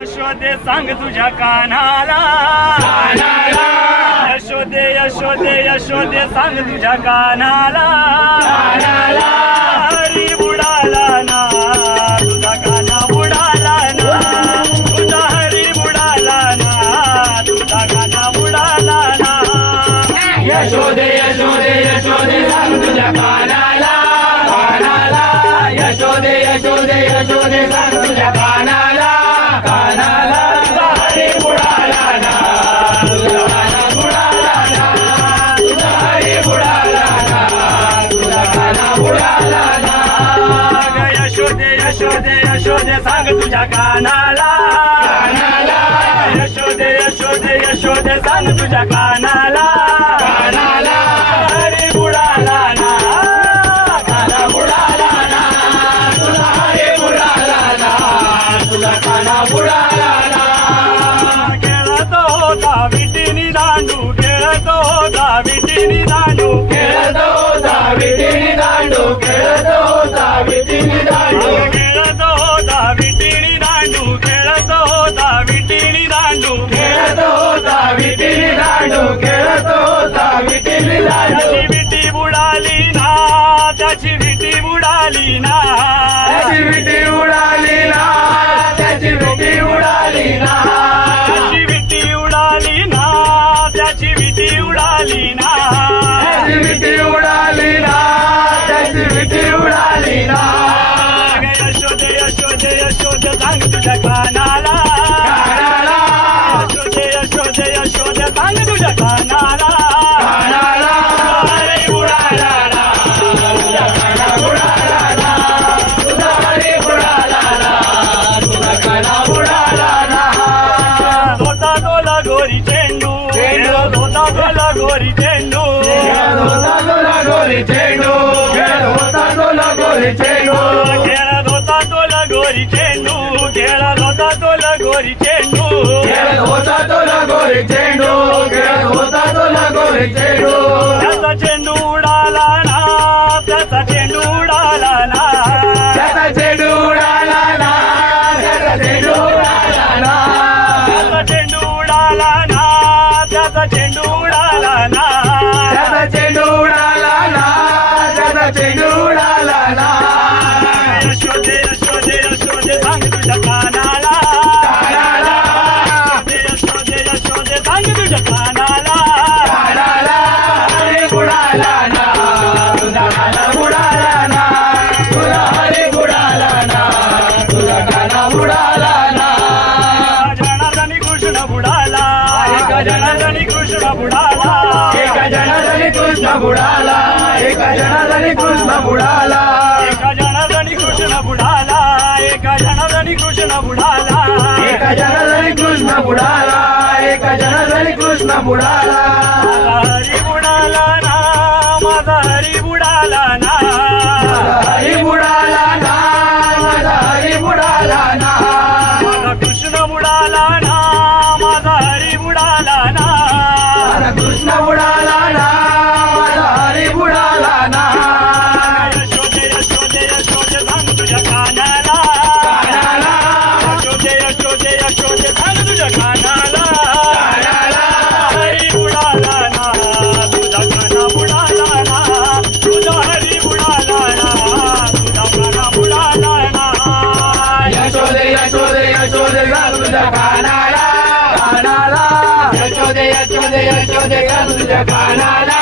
यशोदे सांग तुझ्या कानाला यशोदे यशोदे यशोदे सांग तुझ्या कानाला हरी बुडाला ना तुझा काना बुडाला ना तुझा हरी बुडाला ना तुझा काना बुडाला ना यशोदे यशोदे यशोदे सांग तुझ्या कानाला कानाला यशोदे यशोदे यशोदे सांग तुझ्या कानाला कानाला तुझा हरी बुडाला ना तुझा काना बुडाला ना तुझा हरी बुडाला ना तुझा काना बुडाला ना यशोदे यशोदे यशोदे सांग तुझ्या कानाला कानाला यशोदे यशोदे यशोदे सांग तुझ्या कानाला कानाला हरी बुडाला ना काना बुडाला ना तुझा हरी बुडाला ना तुझा काना बुडाला ना खेळत होता विटीनी दांडू खेळत होता विटीनी दांडू खेळत होता विटीनी दांडू खेळत होता विटीनी दांडू खेळत होता विटीनी दांडू खेळत होता विटीनी दांडू खेळत होता विटीनी दांडू खेळत होता विटीनी दांडू त्याची विटी बुडाली ना त्याची विटी बुडाली ना त्याची विटी उडाली ना त्याची विटी उडाली ना त्याची विटी उडाली ना त्याची विटी उडाली ना त्याची विटी उडाली ना त्याची विटी उडाली ना यशोदे यशोदे यशोदे सांग तुझ्या कानाला कानाला यशोदे यशोदे यशोदे सांग तुझ्या कानाला कानाला हरी बुडाला ना तुझा काना बुडाला ना तुझा हरी बुडाला ना तुझा काना बुडाला ना होता तो लगोरी चेंडू चेंडू. होता तो लगोरी चेंडू खेळ होता तो लगोरी चेंडू खेळ होता तो लगोरी चेंडू खेळत होता तो लगोरी चेंडू खेळत होता तो लगोरी चेंडू खेळ होता तो लगोरी चेंडू खेळ होता तो लगोरी चेंडू त्याचा चेंडू उडाला ना त्याचा चेंडू उडाला ना त्याचा चेंडू उडाला ना त्याचा चेंडू उडाला ना त्याचा चेंडू उडाला ना त्याचा चेंडू उडाला ना त्याचा चेंडू उडाला ना त्याचा चेंडू उडाला ना यशोदे यशोदे यशोदे सांग तुझ्या कानाला कानाला यशोदे यशोदे सांग तुझ्या कानाला कानाला हरी बुडाला ना तुझा काना बुडाला ना तुझा हरी बुडाला ना तुझा काना बुडाला ना जनार्दनी कृष्ण बुडाला एका जनार्दनी कृष्ण बुडाला एका जनार्दनी कृष्ण बुडाला एका जनार्दनी कृष्ण बुडाला एका जनार्दनी कृष्ण बुडाला एका जनार्दनी कृष्ण बुडाला एका जनार्दनी कृष्ण बुडाला एका जनार्दनी कृष्ण बुडाला माझा हरी बुडाला ना माझा हरी बुडाला ना हरी बुडाला ना माझा हरी बुडाला ना माझा कृष्ण बुडाला ना माझा हरी बुडाला ना माझा कृष्ण बुडाला ना माझा हरी बुडाला ना यशोदे यशोदे यशोदे सांग तुझ्या कानाला कानाला यशोदे यशोदे यशोदे सांग तुझ्या कानाला कानाला हरी बुडाला ना तुझा काना बुडाला ना तुझा हरी बुडाला ना तुझा काना बुडाला ना यशोदे यशोदे यशोदे सांग तुझ्या कानाला कानाला यशोदे यशोदे यशोदे सांग तुझ्या कानाला